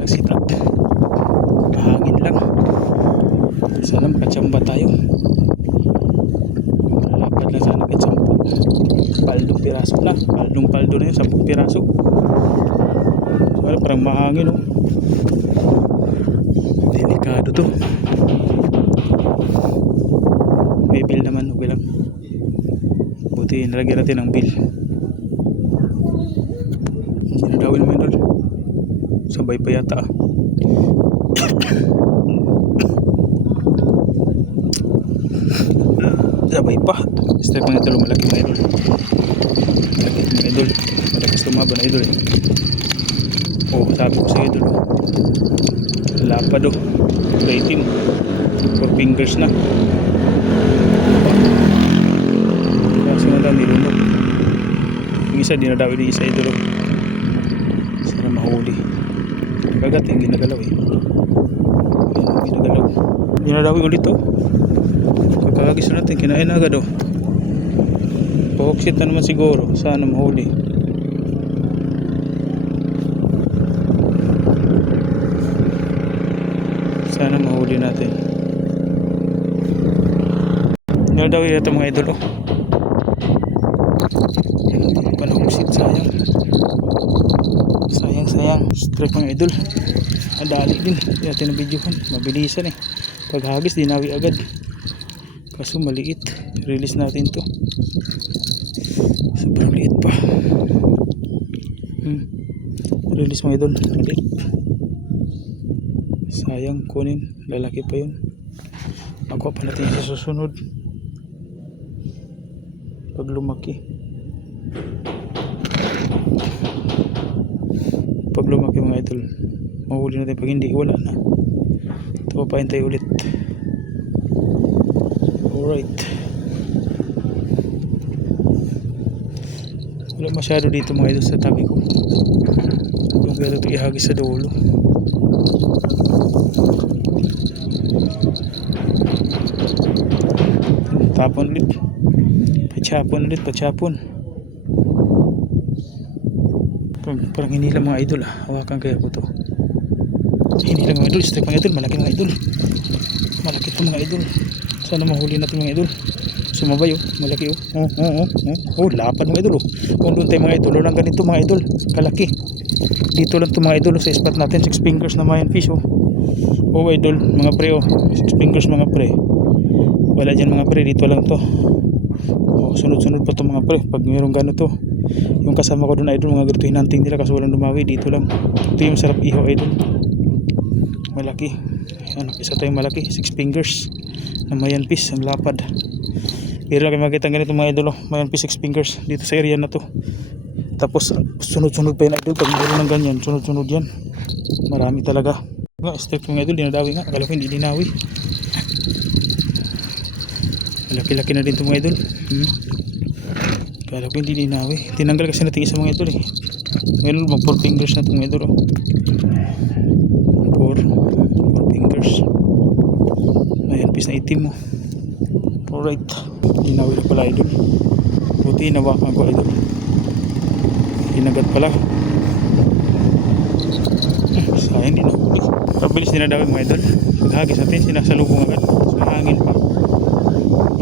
nag-sit up. Mahangin lang. Sana makachamba tayo. Malapad lang sana kachamba. Paldong piraso na. Paldo na yun. 10 piraso. So, parang mahangin, oh. Delikado to. May bill naman. Okay lang. Buti nalagyan natin ang bill. Sinadawin mo yun, sabay pa yata. Sabay pa. Step mga idol, malaki mga idol. Malaki mga idol. Malakas tumaba na idol, eh. Oh, sabi ko sa idol, oh. Lapad, oh. Itim. 4 fingers na. Kasi na lang nilunok. Yung isa dinadawi din isa idol, oh. Sana mahuli. Kagat yung ginagalaw, eh. Ginagalaw. Dinadawi ulit, oh. Kakagis na natin, kinain na agad, oh. Pahoksit na naman siguro. Sana mahuli. Sana mahuli natin. Dinadawi natin mga idol, oh. Hindi pa nahuksit, sayang. Sayang. Strike mga idol. Madali din. Hindi natin na videohan. Mabilisan, eh. Paghagis, dinawi agad. Kaso maliit. Release natin to. Sobrang liit pa. Release mga idol. Maliit. Sayang, kunin. Lalaki pa yun. Makuha pa natin sa susunod. Pag lumaki. Pag lumaki mga idol, mahuli natin. Pag hindi, wala na. Ito pa hintay ulit. Alright. Wala masyado dito mga idol sa tabi ko. Yung gano'n ito ihagis sa dulo. Tapon ulit. Pachapon. Parang hinila mga idol, ah. Hawakan kaya ko to. Hinila mga idol. Strike mga idol. Malaki mga idol. Malaki to mga idol. Sana mahuli natin mga idol. Sumabay, oh. Malaki, oh. Oh, lapad mga idol, oh. Kung doon tayo mga idol, walang ganito mga idol. Kalaki. Dito lang to mga idol, sa spot natin. 6 fingers na mayan fish, oh. Oh idol, mga pre, oh. 6 fingers mga pre. Wala dyan mga pre, dito lang to. Oh, sunod-sunod pa to mga pre. Pag mayroong gano to. Yung kasama ko doon idol, mga ganito hinanting nila kasi walang dumawi. Dito lang. Ito yung sarap iho idol. Malaki. Ano, isa tayong malaki, 6 fingers na mayan fish, ang lapad. Pero lagi makita ganito mga idol, oh. Mayan fish 6 fingers dito sa area na to. Tapos sunod-sunod pa yun idol. Pag mayroon ng ganyan, sunod-sunod yan. Marami talaga. Step mga idol, dinadawi nga. Akala ko hindi dinawi. Laki-laki na din ito mga idol. Akala ko hindi dinawi. Tinanggal kasi natin isa mga idol, eh. Ngayon mag 4 fingers na ito mga idol, oh. 4 fingers. Ayan, piece na itim, oh. Alright. Dinawi na pala idol. Buti hinawakan ko idol. Hinagat pala. Sayang din, oh. Pabilis dinadawi mga idol. Paghagis natin, sinasalubong agad. Sa hangin pa.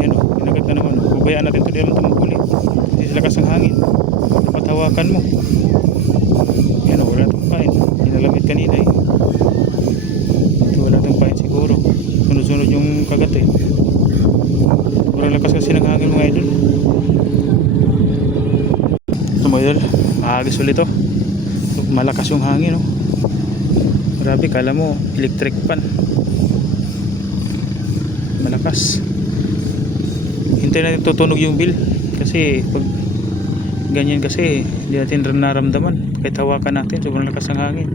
Yan, oh. Hinagat na naman, oh. Bubayaan natin ito. Di naman ito maghuli. Kasi lakas ang hangin. Patawakan mo. Yan, oh. Wala itong pain. Hinalamit kanina, eh. Ito wala itong pain siguro. Sunod-sunod yung kagat, eh. Sobrang lakas kasi ng hangin mga idol. Ito mga idol, mahagis ulit, oh. Malakas yung hangin, oh. Grabe, kala mo electric pan. Malakas. Hintay natin tutunog yung bill. Kasi pag ganyan kasi hindi natin naramdaman. Kahit hawakan natin, sobrang lakas ng hangin.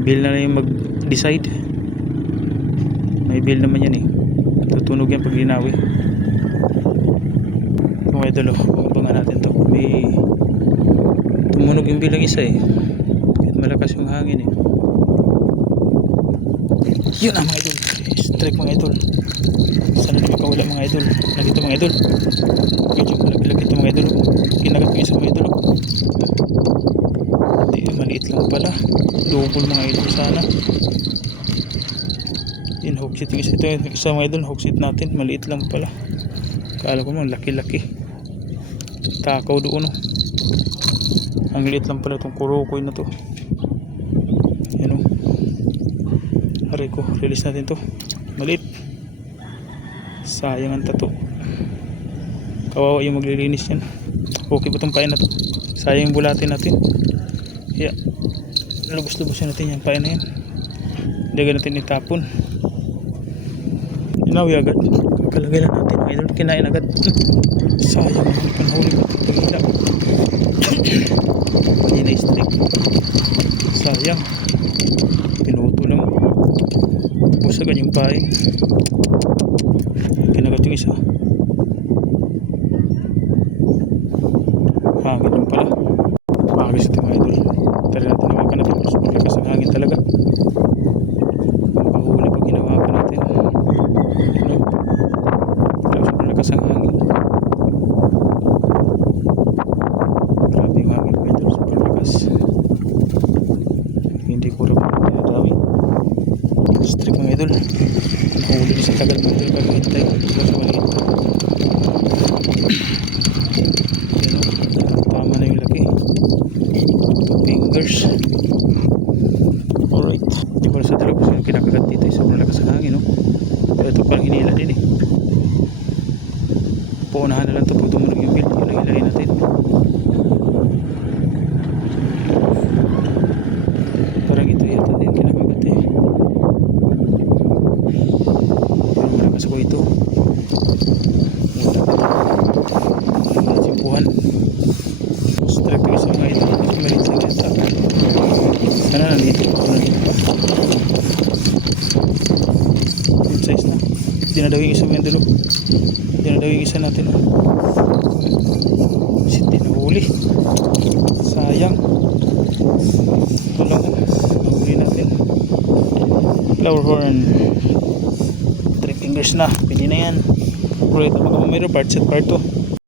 Bill na yung mag-decide. May bill naman yan, eh. Tutunog yan pag dinawi. Mga idol, oh. Abangan natin to. May tumunog yung bill ng isa, eh. Kahit malakas yung hangin, eh. Yun ang mga idol. Strike mga idol. Sana na makawala mga idol. Lagi ito mga idol. Medyo malaki-laki ito mga idol. Kinagat ko isa mga idol. Maliit maliit lang pala. Double mga idol sana. Yun, hooksit yung isa. Ito yung isa mga idol, hooksit natin. Maliit lang pala. Kala ko mga laki-laki. Takaw doon, oh. Ang liit lang pala itong kurokoy na to. Yan, oh. Aray ko, release natin to. Maliit. Sayang ang tato. Kawawa yung maglilinis yan. Okay ba itong pain na to? Sayang yung bulatin natin. Yeah. Lubos-lubosin natin yung pain na yan. Hindi natin itapon. Inawi agad. Kalagay lang natin mga idol. Kinain agad. Sayang naman panahuli ko ito hila. Hindi na strike. Sayang. Pinuto lang. Bus agad yung pain. Kinagat yung isa. Hangin lang pala. Makagis ito mga idol. Tara natin hawakan natin. Sobrang lakas ang hangin talaga. Makahuli pag hinawakan natin. Sobrang lakas ang hangin. Grabe yung hangin mga idol. Sobrang lakas. Hindi ko rin madami. Strike mga idol. Nahuli sa tagal mga idol. Kagahintay. Sobrang maliit. Tama na yung laki. 2 fingers. Alright. Hindi ko na sa dalawa kasi kinakagat dito. Sobrang lakas ang hangin, no? Pero ito parang hinila din, eh. Paunahan na lang ito. Pag tumunog yung bill, yun ang hilahin natin. Parang ito yata din kinakagat, eh. Pero malakas ko ito. Simpuhan. Strike yung isang mga ito. Kasi maliit lang yata. Sana nandito pa. Good size na. Dinadaw yung isa mga dulo. Dinadaw yung isa natin. Hindi nahuli. Sayang. Ito lang. Nahuli natin. Flower horn. 3 fingers na. Pwede na yan. Alright, mga kamamero. Part set part 2.